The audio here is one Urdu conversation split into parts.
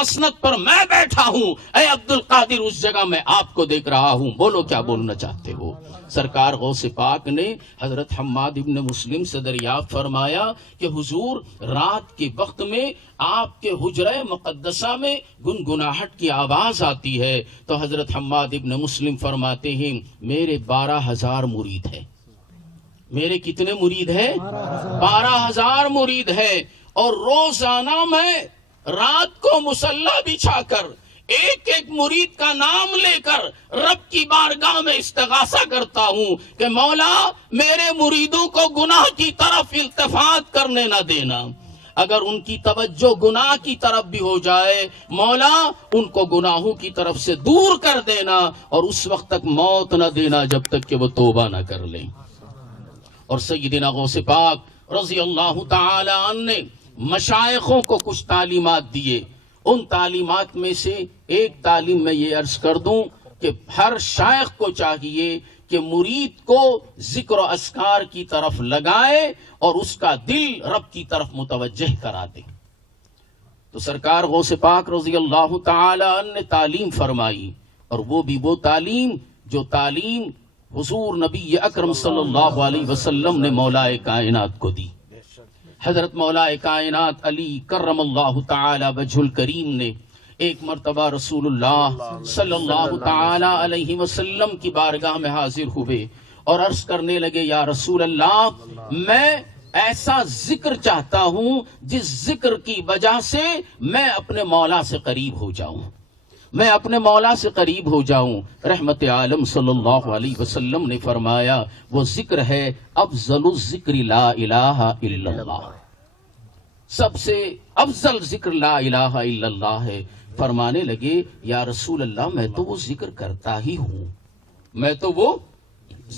مسند پر میں بیٹھا ہوں، اے عبد القادر اس جگہ میں آپ کو دیکھ رہا ہوں، بولو کیا بولنا چاہتے ہو؟ سرکار غوث پاک نے حضرت حماد ابن مسلم سے دریافت فرمایا کہ حضور رات کے وقت میں آپ کے حجرہ مقدسہ میں گنگناہٹ کی آواز آتی ہے، تو حضرت حماد ابن مسلم فرماتے ہیں میرے 12,000 مرید ہیں۔ میرے کتنے مرید ہیں؟ 12,000 مرید ہیں، اور روزانہ میں رات کو مصلی بچھا کر ایک ایک مرید کا نام لے کر رب کی بارگاہ میں استغاثہ کرتا ہوں کہ مولا میرے مریدوں کو گناہ کی طرف التفات کرنے نہ دینا، اگر ان کی توجہ گناہ کی طرف بھی ہو جائے مولا ان کو گناہوں کی طرف سے دور کر دینا، اور اس وقت تک موت نہ دینا جب تک کہ وہ توبہ نہ کر لیں۔ اور سیدنا غوث پاک رضی اللہ تعالی عنہ نے مشائخوں کو کچھ تعلیمات دیے، ان تعلیمات میں سے ایک تعلیم میں یہ عرض کر دوں کہ ہر شیخ کو چاہیے کہ مرید کو ذکر و اذکار کی طرف لگائے اور اس کا دل رب کی طرف متوجہ کرا دے۔ تو سرکار غوث پاک رضی اللہ تعالی عنہ نے تعلیم فرمائی، اور وہ بھی وہ تعلیم جو تعلیم حضور نبی اکرم صلی اللہ علیہ وسلم نے مولا کائنات کو دی۔ حضرت مولا کائنات علی کرم اللہ تعالی وجہ الکریم نے ایک مرتبہ رسول اللہ صلی اللہ تعالی علیہ وسلم کی بارگاہ میں حاضر ہوئے اور عرض کرنے لگے یا رسول اللہ میں ایسا ذکر چاہتا ہوں جس ذکر کی وجہ سے میں اپنے مولا سے قریب ہو جاؤں، میں اپنے مولا سے قریب ہو جاؤں۔ رحمت عالم صلی اللہ علیہ وسلم نے فرمایا وہ ذکر ہے افضل الذکر لا الہ الا اللہ، سب سے افضل ذکر لا الہ الا اللہ ہے۔ فرمانے لگے یا رسول اللہ میں تو وہ ذکر کرتا ہی ہوں، میں تو وہ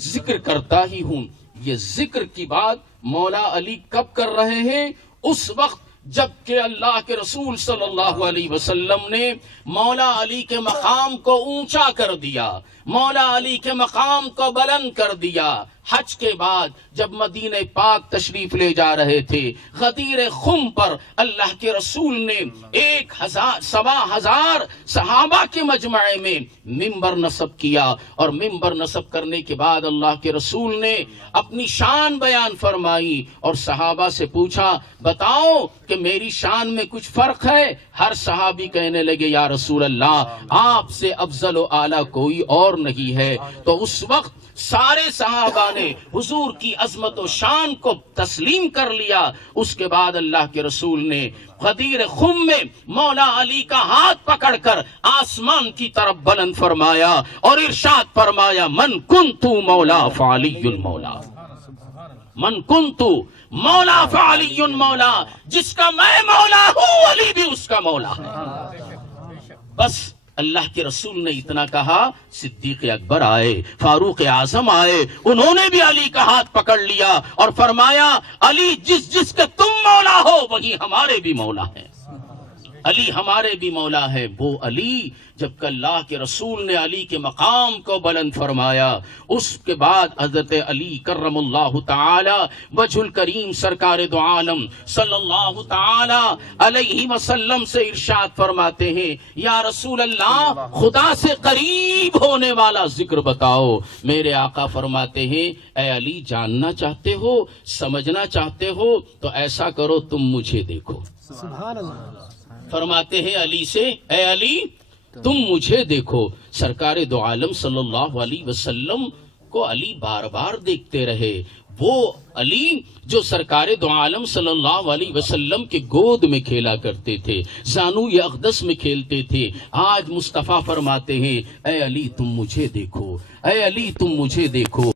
ذکر کرتا ہی ہوں۔ یہ ذکر کی بات مولا علی کب کر رہے ہیں؟ اس وقت جب کہ اللہ کے رسول صلی اللہ علیہ وسلم نے مولا علی کے مقام کو اونچا کر دیا، مولا علی کے مقام کو بلند کر دیا۔ حج کے بعد جب مدینہ پاک تشریف لے جا رہے تھے، غدیر خم پر اللہ کے رسول نے 1,000 صحابہ کے مجمع میں ممبر نصب کیا، اور ممبر نصب کرنے کے بعد اللہ کے رسول نے اپنی شان بیان فرمائی اور صحابہ سے پوچھا بتاؤ کہ میری شان میں کچھ فرق ہے؟ ہر صحابی کہنے لگے یا رسول اللہ آپ سے افضل و اعلیٰ کوئی اور نہیں ہے۔ تو اس وقت سارے صحابہ نے حضور کی عظمت و شان کو تسلیم کر لیا۔ اس کے بعد اللہ کے رسول نے غدیر خم میں مولا علی کا ہاتھ پکڑ کر آسمان کی طرف بلند فرمایا اور ارشاد فرمایا من کنت مولا فعلی مولا، من کنت مولا فعلی مولا، جس کا میں مولا ہوں علی بھی اس کا مولا ہے۔ بس اللہ کے رسول نے اتنا کہا، صدیق اکبر آئے، فاروق اعظم آئے، انہوں نے بھی علی کا ہاتھ پکڑ لیا اور فرمایا علی جس کے تم مولا ہو وہی ہمارے بھی مولا ہے، علی ہمارے بھی مولا ہے۔ وہ علی جب کہ اللہ کے رسول نے علی کے مقام کو بلند فرمایا، اس کے بعد حضرت علی کرم اللہ تعالی وجہ الکریم سرکار دو عالم صلی اللہ تعالی علیہ وسلم سے ارشاد فرماتے ہیں یا رسول اللہ خدا سے قریب ہونے والا ذکر بتاؤ۔ میرے آقا فرماتے ہیں اے علی جاننا چاہتے ہو، سمجھنا چاہتے ہو تو ایسا کرو تم مجھے دیکھو۔ سبحان اللہ۔ فرماتے ہیں علی سے اے علی تم مجھے دیکھو۔ سرکار دو عالم صلی اللہ علیہ وسلم کو علی بار بار دیکھتے رہے، وہ علی جو سرکار دو عالم صلی اللہ علیہ وسلم کے گود میں کھیلا کرتے تھے، زانو اقدس میں کھیلتے تھے۔ آج مصطفیٰ فرماتے ہیں اے علی تم مجھے دیکھو، اے علی تم مجھے دیکھو۔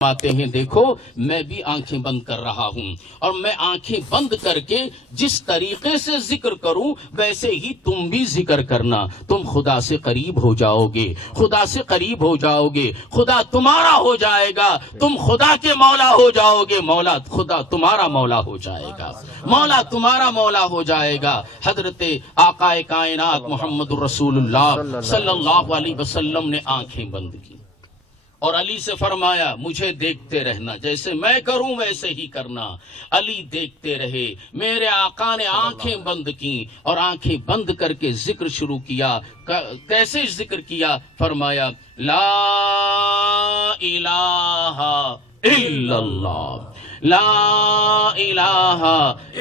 فرماتے ہیں دیکھو میں بھی آنکھیں بند کر رہا ہوں، اور میں آنکھیں بند کر کے جس طریقے سے ذکر کروں ویسے ہی تم بھی ذکر کرنا، تم خدا سے قریب ہو جاؤ گے، خدا سے قریب ہو جاؤ گے، خدا تمہارا ہو جائے گا، تم خدا کے مولا ہو جاؤ گے، مولا خدا تمہارا مولا ہو جائے گا، مولا تمہارا مولا ہو جائے گا۔ حضرت آقا کائنات محمد رسول اللہ صلی اللہ علیہ وسلم نے آنکھیں بند کی اور علی سے فرمایا مجھے دیکھتے رہنا، جیسے میں کروں ویسے ہی کرنا۔ علی دیکھتے رہے، میرے آقا نے آنکھیں بند کی اور آنکھیں بند کر کے ذکر شروع کیا۔ کیسے ذکر کیا؟ فرمایا لا الہ الا اللہ، لا الہ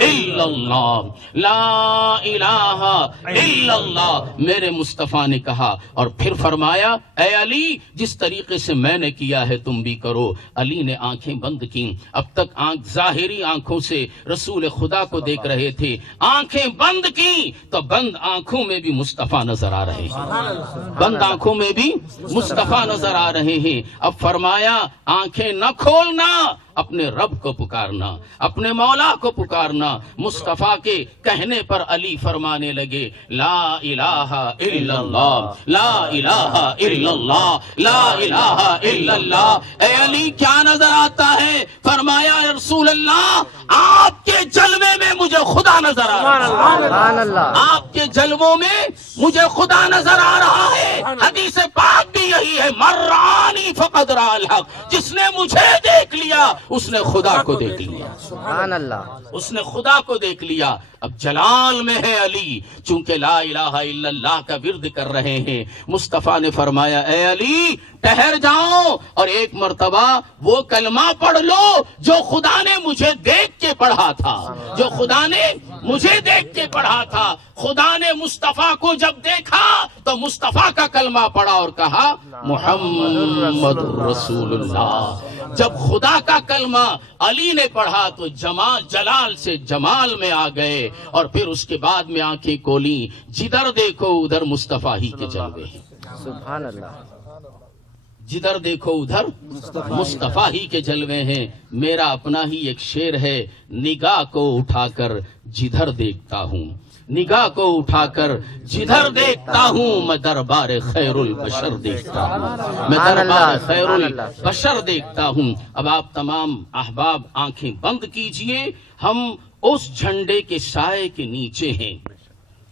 الا اللہ، لا الہ الا اللہ۔ میرے مصطفیٰ نے کہا اور پھر فرمایا اے علی جس طریقے سے میں نے کیا ہے تم بھی کرو۔ علی نے آنکھیں بند کی، اب تک ظاہری آنکھوں سے رسول خدا کو دیکھ رہے تھے، آنکھیں بند کی تو بند آنکھوں میں بھی مصطفیٰ نظر آ رہے ہیں، بند آنکھوں میں بھی مصطفیٰ نظر آ رہے ہیں۔ اب فرمایا آنکھیں نہ کھولنا، اپنے رب کو پکارنا، اپنے مولا کو پکارنا۔ مصطفیٰ کے کہنے پر علی فرمانے لگے لا الہ الا اللہ، لا الہ الا اللہ، لا الہ الا اللہ۔ اے علی کیا نظر آتا ہے؟ فرمایا یا رسول اللہ آپ کے جلوے میں مجھے خدا نظر آ رہا ہے، آپ کے جلووں میں مجھے خدا نظر آ رہا ہے۔ حدیث پاک بھی یہی ہے مرانی فقد رأى الحق، جس نے مجھے دیکھ لیا اس نے خدا کو دیکھ لیا، سبحان اللہ، اس نے خدا کو دیکھ لیا۔ اب جلال میں ہے علی، چونکہ لا الہ الا اللہ کا ورد کر رہے ہیں۔ مصطفیٰ نے فرمایا اے علی ٹھہر جاؤ اور ایک مرتبہ وہ کلمہ پڑھ لو جو خدا نے مجھے دیکھ کے پڑھا تھا، جو خدا نے مجھے دیکھ کے پڑھا تھا۔ خدا نے مصطفیٰ کو جب دیکھا تو مصطفیٰ کا کلمہ پڑھا اور کہا محمد رسول اللہ۔ جب خدا کا کلمہ علی نے پڑھا تو جلال سے جمال میں آ گئے، اور پھر اس کے بعد میں آنکھیں کھولیں، جدھر دیکھو ادھر مصطفیٰ ہی کے جلوے ہیں، سبحان اللہ، جدھر دیکھو ادھر مصطفیٰ ہی کے جلوے ہیں۔ میرا اپنا ہی ایک شعر ہے، نگاہ کو اٹھا کر جدھر دیکھتا ہوں، نگاہ کو اٹھا کر جدھر دیکھتا ہوں، میں دربار خیر البشر دیکھتا ہوں، میں دربار خیر البشر دیکھتا ہوں۔ اب آپ تمام احباب آنکھیں بند کیجئے، ہم اس جھنڈے کے سائے کے نیچے ہیں،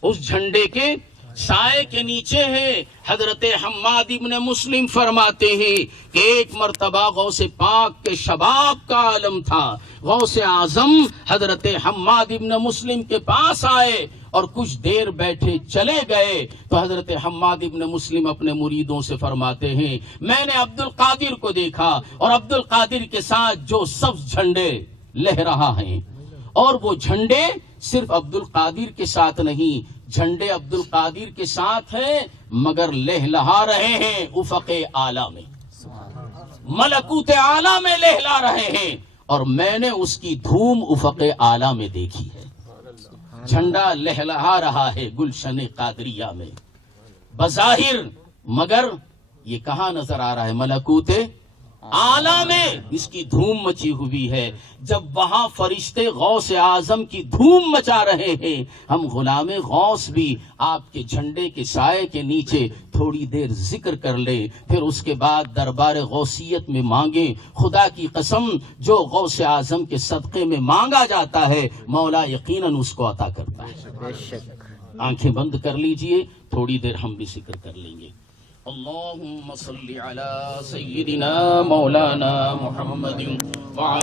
اس جھنڈے کے سائے کے نیچے ہیں۔ حضرت حماد ابن مسلم فرماتے ہیں کہ ایک مرتبہ غوث پاک کے شباب کا عالم تھا، غوث اعظم حضرت حماد ابن مسلم کے پاس آئے اور کچھ دیر بیٹھے چلے گئے تو حضرت حماد ابن مسلم اپنے مریدوں سے فرماتے ہیں میں نے عبد القادر کو دیکھا اور عبد القادر کے ساتھ جو سبز جھنڈے لہ رہا ہیں، اور وہ جھنڈے صرف عبد القادر کے ساتھ نہیں، جھنڈے عبد القادر کے ساتھ ہیں مگر لہلہا رہے ہیں افق اعلیٰ میں، ملکوت اعلیٰ میں لہلا رہے ہیں، اور میں نے اس کی دھوم افق اعلیٰ میں دیکھی ہے۔ جھنڈا لہلہا رہا ہے گلشن قادریہ میں بظاہر، مگر یہ کہاں نظر آ رہا ہے؟ ملکوت اعلیٰ میں اس کی دھوم مچی ہوئی ہے۔ جب وہاں فرشتے غوث اعظم کی دھوم مچا رہے ہیں، ہم غلام غوث بھی آپ کے جھنڈے کے سائے کے نیچے تھوڑی دیر ذکر کر لیں، پھر اس کے بعد دربار غوثیت میں مانگیں۔ خدا کی قسم جو غوث اعظم کے صدقے میں مانگا جاتا ہے مولا یقیناً اس کو عطا کرتا ہے۔ آنکھیں بند کر لیجئے، تھوڑی دیر ہم بھی ذکر کر لیں گے۔ اللہم صلی علی سیدنا مولانا محمد وعلی